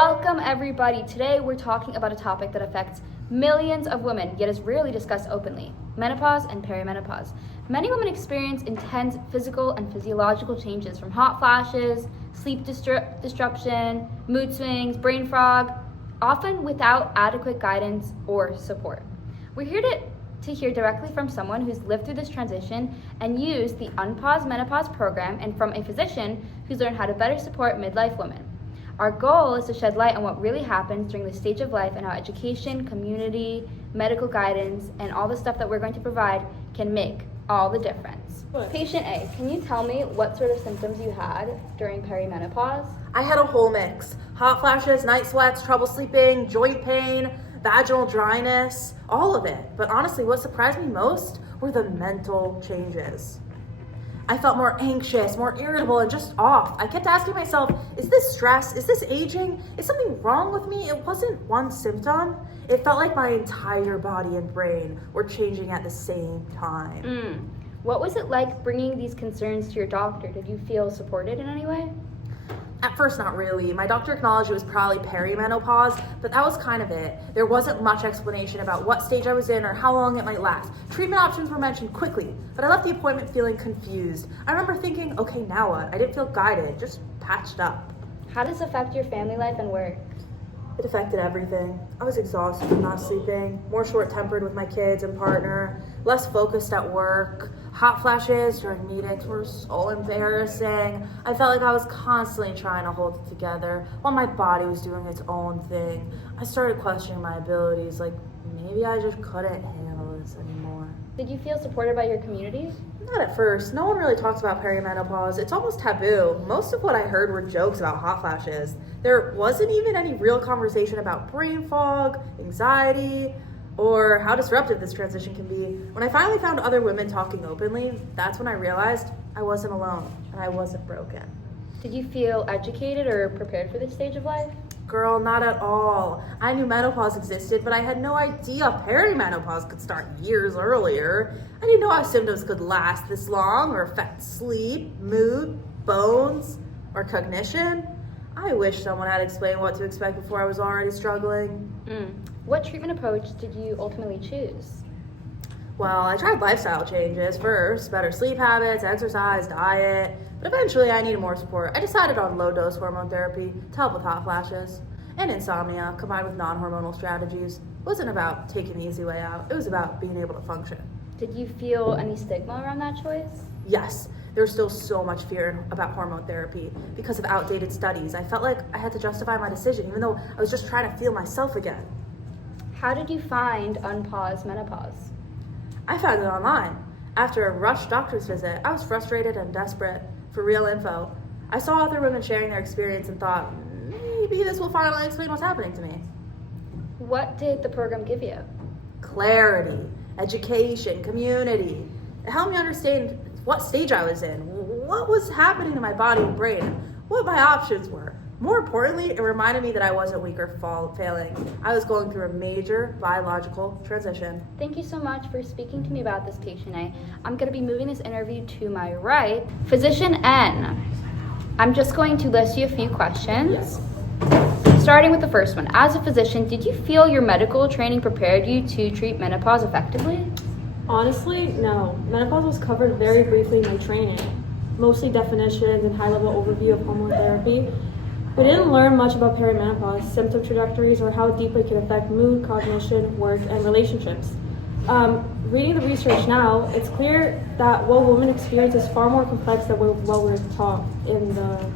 Welcome everybody. Today we're talking about a topic that affects millions of women, yet is rarely discussed openly: menopause and perimenopause. Many women experience intense physical and physiological changes, from hot flashes, sleep disruption, mood swings, brain fog, often without adequate guidance or support. We're here to hear directly from someone who's lived through this transition and used the Unpause Menopause program, and from a physician who's learned how to better support midlife women. Our goal is to shed light on what really happens during this stage of life and how education, community, medical guidance, and all the stuff that we're going to provide can make all the difference. Patient A, can you tell me what sort of symptoms you had during perimenopause? I had a whole mix: hot flashes, night sweats, trouble sleeping, joint pain, vaginal dryness, all of it. But honestly, what surprised me most were the mental changes. I felt more anxious, more irritable, and just off. I kept asking myself, is this stress? Is this aging? Is something wrong with me? It wasn't one symptom. It felt like my entire body and brain were changing at the same time. What was it like bringing these concerns to your doctor? Did you feel supported in any way? At first, not really. My doctor acknowledged it was probably perimenopause, but that was kind of it. There wasn't much explanation about what stage I was in or how long it might last. Treatment options were mentioned quickly, but I left the appointment feeling confused. I remember thinking, okay, now what? I didn't feel guided, just patched up. How does this affect your family life and work? It affected everything. I was exhausted from not sleeping, more short-tempered with my kids and partner, less focused at work. Hot flashes during meetings were so embarrassing. I felt like I was constantly trying to hold it together while my body was doing its own thing. I started questioning my abilities, like maybe I just couldn't handle this anymore. Did you feel supported by your community? Not at first. No one really talks about perimenopause. It's almost taboo. Most of what I heard were jokes about hot flashes. There wasn't even any real conversation about brain fog, anxiety, or how disruptive this transition can be. When I finally found other women talking openly, that's when I realized I wasn't alone and I wasn't broken. Did you feel educated or prepared for this stage of life? Girl, not at all. I knew menopause existed, but I had no idea perimenopause could start years earlier. I didn't know how symptoms could last this long or affect sleep, mood, bones, or cognition. I wish someone had explained what to expect before I was already struggling. What treatment approach did you ultimately choose? Well, I tried lifestyle changes first: better sleep habits, exercise, diet, but eventually I needed more support. I decided on low-dose hormone therapy to help with hot flashes and insomnia, combined with non-hormonal strategies. It wasn't about taking the easy way out, it was about being able to function. Did you feel any stigma around that choice? Yes, there's still so much fear about hormone therapy because of outdated studies. I felt like I had to justify my decision, even though I was just trying to feel myself again. How did you find Unpause Menopause? I found it online. After a rushed doctor's visit, I was frustrated and desperate for real info. I saw other women sharing their experience and thought, maybe this will finally explain what's happening to me. What did the program give you? Clarity, education, community. It helped me understand what stage I was in, what was happening to my body and brain, what my options were. More importantly, it reminded me that I wasn't weak or failing. I was going through a major biological transition. Thank you so much for speaking to me about this, patient A. I'm going to be moving this interview to my right. Physician N. I'm just going to list you a few questions. Yes. Starting with the first one. As a physician, did you feel your medical training prepared you to treat menopause effectively? Honestly, no. Menopause was covered very briefly in my training, mostly definitions and high-level overview of hormone therapy. We didn't learn much about perimenopause, symptom trajectories, or how deeply it can affect mood, cognition, work, and relationships. Reading the research now, it's clear that what women experience is far more complex than what we're taught in the...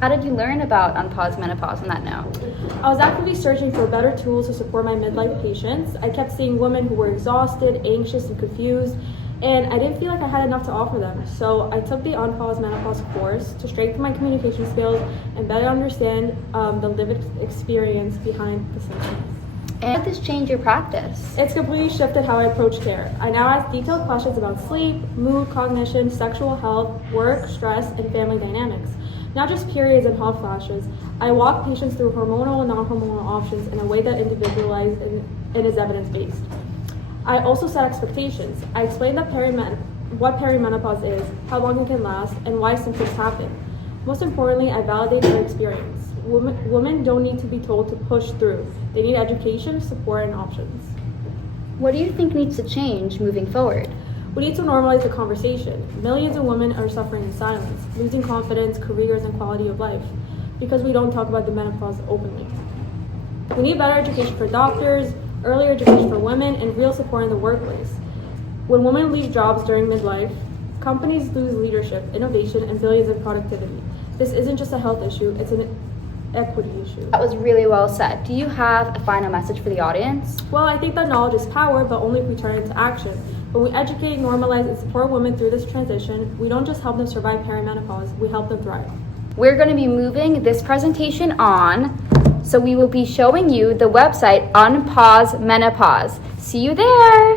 How did you learn about Unpause Menopause on that note? I was actively searching for better tools to support my midlife patients. I kept seeing women who were exhausted, anxious, and confused, and I didn't feel like I had enough to offer them. So I took the Unpause Menopause course to strengthen my communication skills and better understand the lived experience behind the symptoms. And how did this change your practice? It's completely shifted how I approach care. I now ask detailed questions about sleep, mood, cognition, sexual health, work, stress, and family dynamics. Not just periods and hot flashes. I walk patients through hormonal and non-hormonal options in a way that individualized and is evidence-based. I also set expectations. I explain that what perimenopause is, how long it can last, and why symptoms happen. Most importantly, I validate their experience. Women don't need to be told to push through. They need education, support, and options. What do you think needs to change moving forward? We need to normalize the conversation. Millions of women are suffering in silence, losing confidence, careers, and quality of life because we don't talk about the menopause openly. We need better education for doctors, earlier education for women, and real support in the workplace. When women leave jobs during midlife, companies lose leadership, innovation, and billions in productivity. This isn't just a health issue, it's an equity issue. That was really well said. Do you have a final message for the audience? Well, I think that knowledge is power, but only if we turn it into action. When we educate, normalize, and support women through this transition, we don't just help them survive perimenopause, we help them thrive. We're going to be moving this presentation on, so we will be showing you the website Unpause Menopause. See you there!